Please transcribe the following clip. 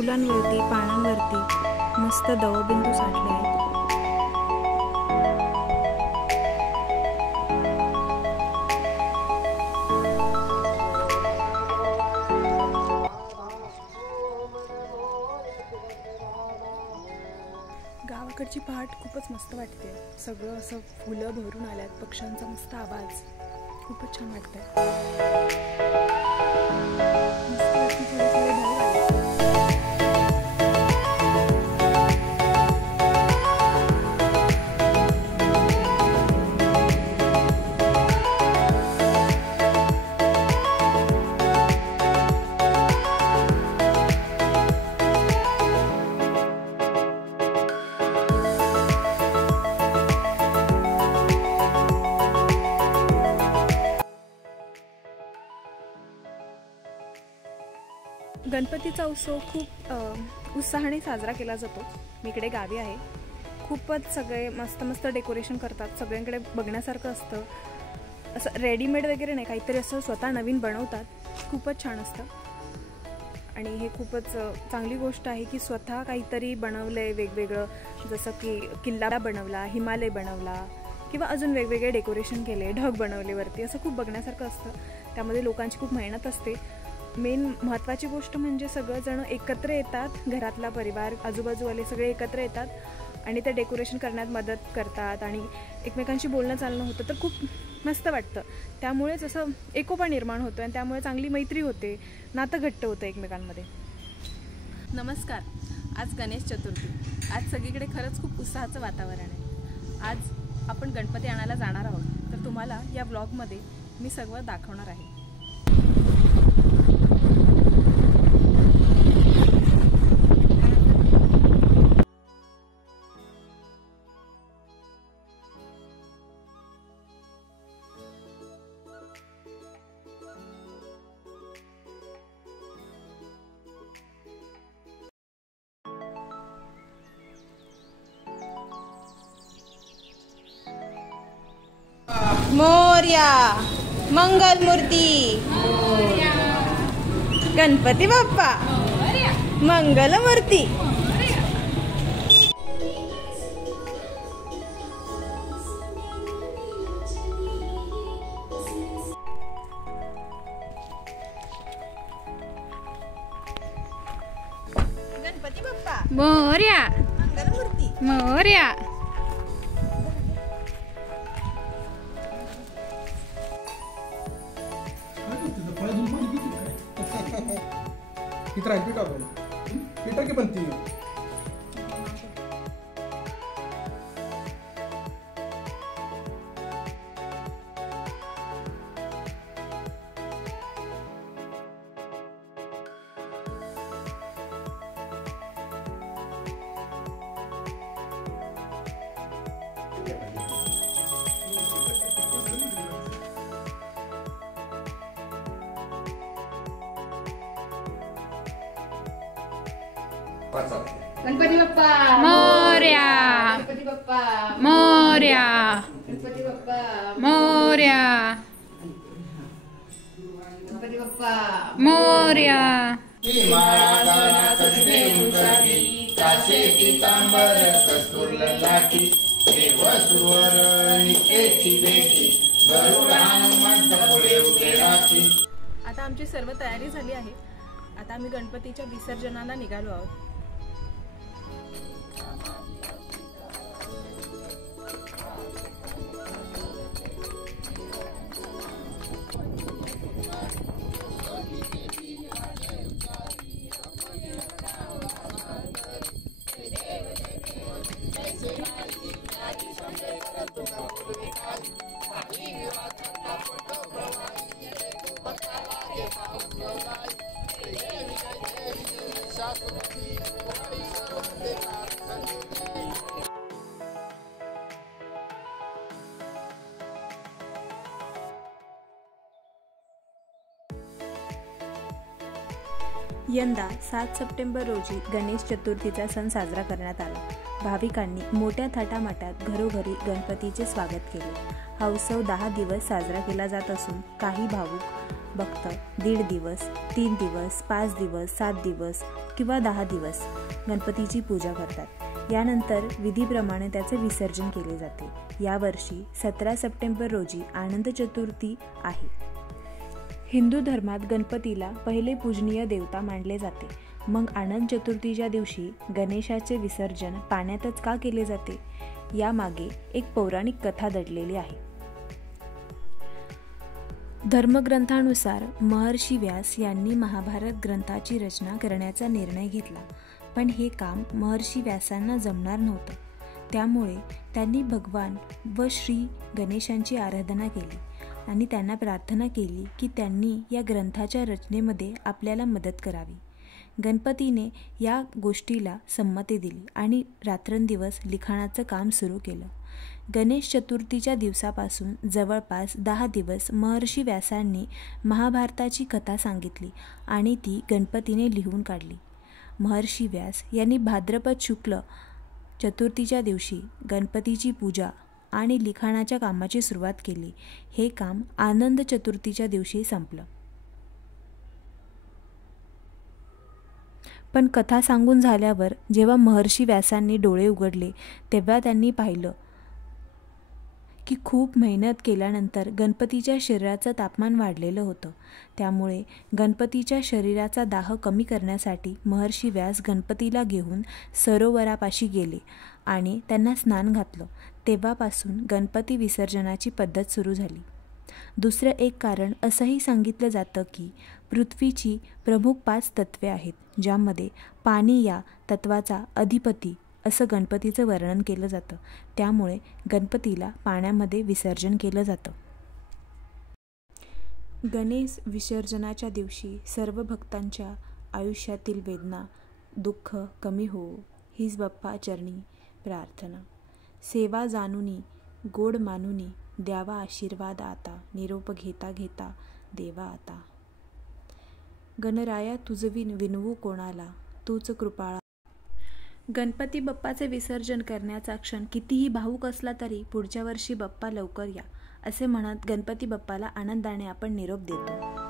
फुलांवरती पानांवरती मस्त दवबिंदू साठले आहेत। गावाकडची पहाट खूपच मस्त वाटते। सगळं असं फुलं भरून आल्यात, पक्ष्यांचा मस्त आवाज, खूपच छान वाटतंय। गणपतीचा उत्सव खूप उत्साहाने साजरा केला जातो। मी इकडे गावी आहे, खूपच सगळे मस्त मस्त डेकोरेशन करतात, सगळ्यांकडे बघण्यासारखं असतं। असं रेडीमेड वगैरे नाही, काहीतरी असं स्वतः नवीन बनवतात, खूपच छान असतं। आणि हे खूपच चांगली गोष्ट आहे की स्वतः काहीतरी बनवलंय वेगवेगळं, जसं की किल्ला बनवला, हिमालय बनवला, किंवा अजून वेगवेगळे डेकोरेशन केले, ढग बनवले वरती, असं खूप बघण्यासारखं असतं। त्यामध्ये लोकांची खूप मेहनत असते। मेन महत्त्वाची गोष्ट म्हणजे सगळेजण एकत्र येतात, घरातला परिवार, आजूबाजूवाले सगळे एकत्र येतात आणि ते डेकोरेशन करण्यात मदत करतात आणि एकमेकांशी बोलणं चालणं होतं, तर खूप मस्त वाटतं। त्यामुळेच असं एकोपा निर्माण होतो आणि त्यामुळे चांगली मैत्री होते, नातं घट्ट होतं एकमेकांमध्ये। नमस्कार, आज गणेश चतुर्थी। आज सगळीकडे खरंच खूप उत्साहाचं वातावरण आहे। आज आपण गणपती आणायला जाणार आहोत, तर तुम्हाला या व्लॉगमध्ये मी सगळं दाखवणार आहे। मोरया मंगल मूर्ती, गणपती बाप्पा मंगल मूर्ती। गणपती बाप्पा मोरया मंगल मूर्ती। मोरया। कितना है पीटा बोल पीटा की बनती है। गणपती बाप्पा मोरया गणपती बाप्पा मोरया गणपती बाप्पा मोरया गणपती बाप्पा मोरया। आता आमची सर्व तयारी झाली आहे। आता आम्ही गणपतीच्या विसर्जनाला निघालो आहोत। यंदा 7 सप्टेंबर रोजी गणेश चतुर्थीचा सण साजरा करण्यात आला। भाविकांनी मोठ्या थाटामाटात घरोघरी गणपतीचे स्वागत केले। हा उत्सव 10 दिवस साजरा केला जात असून काही भाविक बघतं 1.5 दिवस, 3 दिवस, 5 दिवस, 7 दिवस किंवा 10 दिवस गणपतीची पूजा करतात. यानंतर विधीप्रमाणे त्याचे विसर्जन केले जाते. यावर्षी 17 सप्टेंबर रोजी आनंद चतुर्थी आहे. हिंदू धर्मात गणपतीला पहिले पूजनीय देवता मानले जाते. मग आनंद चतुर्थीच्या दिवशी गणेशाचे विसर्जन पाण्यातच का केले जाते? यामागे एक पौराणिक कथा दडलेली आहे. धर्मग्रंथानुसार महर्षी व्यास यांनी महाभारत ग्रंथाची रचना करण्याचा निर्णय घेतला. पण हे काम महर्षी व्यासांना जमणार नव्हतं. त्यामुळे त्यांनी भगवान व श्री गणेशांची आराधना केली आणि त्यांना प्रार्थना केली की त्यांनी या ग्रंथाच्या रचनेमध्ये आपल्याला मदत करावी. गणपतीने या गोष्टीला संमती दिली आणि रात्रंदिवस लिखाणाचं काम सुरू केलं. गणेश चतुर्थीच्या दिवसापासून जवळपास 10 दिवस महर्षी व्यासांनी महाभारताची कथा सांगितली आणि ती गणपतीने लिहून काढली. महर्षी व्यास यांनी भाद्रपद शुक्ल चतुर्थीच्या दिवशी गणपतीची पूजा आणि लिखाणाच्या कामाची सुरुवात केली. हे काम आनंद चतुर्थीच्या दिवशी संपलं. पण कथा सांगून झाल्यावर जेव्हा महर्षी व्यासांनी डोळे उघडले तेव्हा त्यांनी पाहिलं की खूप मेहनत केल्यानंतर गणपतीच्या शरीराचं तापमान वाढलेलं होतं. त्यामुळे गणपतीच्या शरीराचा दाह कमी करण्यासाठी महर्षी व्यास गणपतीला घेऊन सरोवरापाशी गेले आणि त्यांना स्नान घातलं. तेव्हापासून गणपती विसर्जनाची पद्धत सुरू झाली. दुसरं एक कारण असंही सांगितलं जातं की पृथ्वीची प्रमुख 5 तत्वे आहेत, ज्यामध्ये पाणी या तत्वाचा अधिपती असं गणपतीचं वर्णन केलं जातं. त्यामुळे गणपतीला पाण्यामध्ये विसर्जन केलं जातं. गणेश विसर्जनाच्या दिवशी सर्व भक्तांच्या आयुष्यातील वेदना, दुःख कमी हो हीच बाप्पा चरणी प्रार्थना. सेवा जाणुनी गोड मानुनी द्यावा आशीर्वाद आता, निरोप घेता घेता देवा आता. गणराया तुझ विनवू कोणाला, तूच कृपाळा. गणपती बाप्पाचे विसर्जन करण्याचा क्षण कितीही भावूक असला तरी पुढच्या वर्षी बाप्पा लवकर या असे म्हणत गणपती बाप्पाला आनंदाने आपण निरोप देतो.